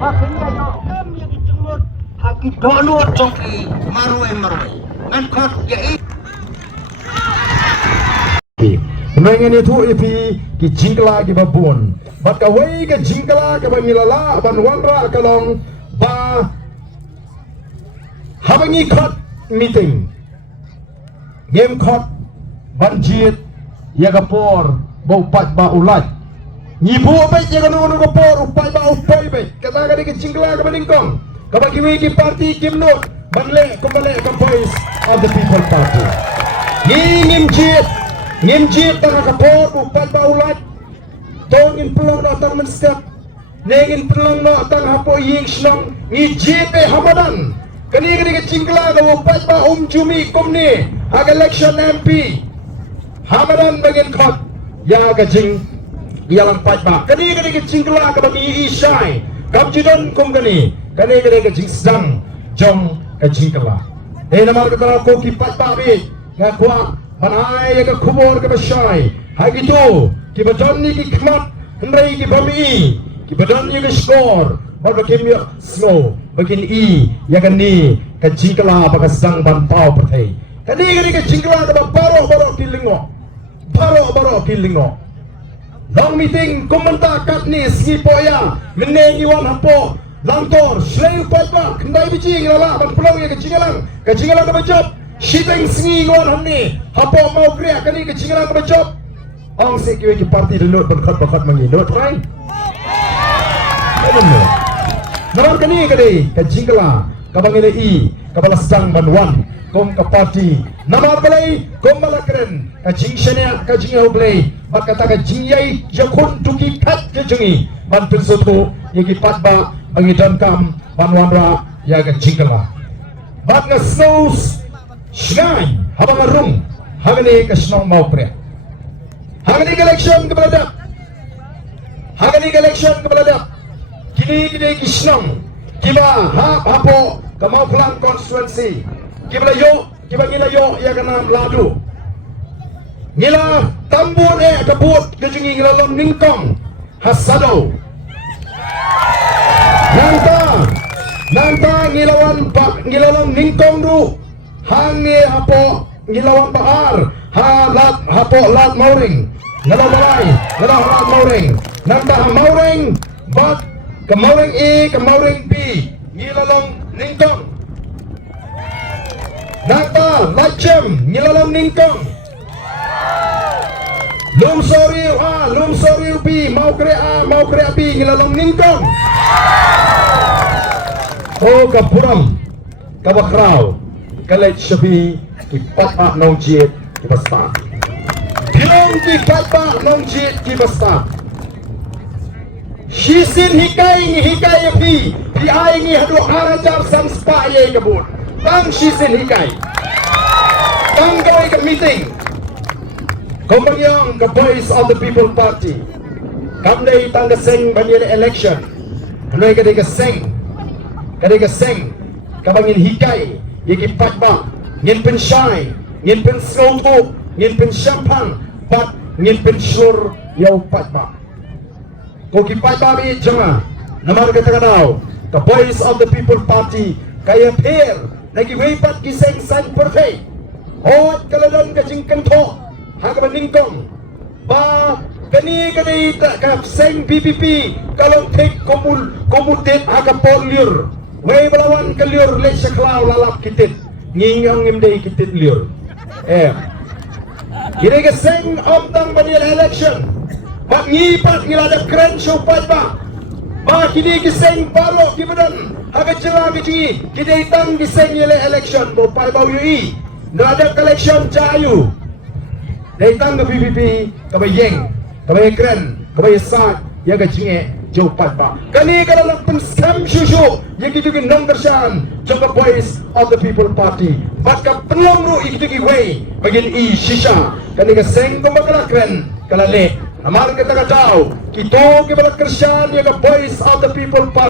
makanya yo kami yang dijemut haki donor jongki marwe angkot ya Mengenai itu ipi ki jingkla ki babun, bat kawai ki jingkla ki bangilala ban wanra kalong ba habangi khot meeting game khot banjit ya kapor bau pat ba ulat nyibu baik ya kanu kapor upai ba upai baik kata kali ki jingkla ki baningkong kabagi wi ki party kimnot banle kembali ke voice of the people party ngimjit tanga kapor upat ba ulat tongin pelong no tang menstep nengin pelong no tang hapo ying snong ngijit hamadan kani ke jingkla ka upat ba jumi komni ag election MP hamadan bagin khot ya ka jing yalang pat ba kani ke jingkla ka bagi isai kapjidon kum kani ke jing sang jong ka jingkla namar ka ko ki pat ba bi ngakwa manai ka khubor ka basai hai gitu ki badon ni ki khmat hendrai ki bami ki badon ni ka skor bar bakim ya snow bakin ya kan ni ka jingkla ba ka sang ban pau perthai kani ka jingkla ka baro kilingo long meeting komenta kat ni sipoya menengi wan hapo langtor slay pat ba kandai biji ngala ban pulau ya ka jinglang ka bajop shiteng singi wan hamni hapo mau kriya kani ka jinglang ka bajop ong se ki parti de not bakat mangi not right naran kani ka jingla ka bangile ka balasang banwan kom ka parti namar balai kom balakren ka jingshania ka jingau balai bakata ka jingyai jakun tuki kat ke jungi ban pinsoto yaki patba bangidan kam banwanra ya ka jingla bat na snows shnai habang arung hagani ka snong mau pre hagani election ke balada kini kisnong kiba hapo kamau pelang constituency kiba ngila yo ya kana ladu ngila tambun kabut kejungi ngila lom ningkong hasado nanta ngila lom ningkong du hangi hapo ngilawan bahar hapo lat mauring ngala balai ngala lat mauring nanta mauring bat kemauring kemauring B ngilalong ningkong nata lacem ngilalong ningkong lum soriu B mau krea B ngilalong ningkong oh kapuram kabakrau kalet shabi ipat nong jit kibasta bilong ipat nong jit kibasta shisin hikai pi ai ngi hadu harajar sam spa ye kabut tang shisin hikai tang goi ke meeting kombangyong ke voice of the people party kamdei tang ke seng banyer election noi ke seng kabangin hikai yeki patba ngin pen shai ngin pen slotu ngin pen champang pat ngin pen shur yau patba koki patba bi jama namar kata kanau the voice of the people party kaya pher nagi weipat kiseng san perthei hot kaladon ka jingkan tho haka ningkong ba kani ka seng PPP kalong thek komutet haka poliur wei belawan keliur le saklau lalap kitit ngingong imdei kitit liur kini ke seng omtang banil election bak ngipat ngilada keren sopat ba kini ke seng baro kibadan haga jela giji kini tang ke seng yele election bo pai bau yui ngada collection jayu dei tang ke PPP kabayeng kabay keren kabay sak ya ga jinge jo patba kani kada lampun scam shushu yeki tuki nong kersan joka voice of the people party batka pelong ru iki way bagin shisha kani ka seng ko makalakren kala le amar kita ka tao kito ke balak kersan ya voice of the people party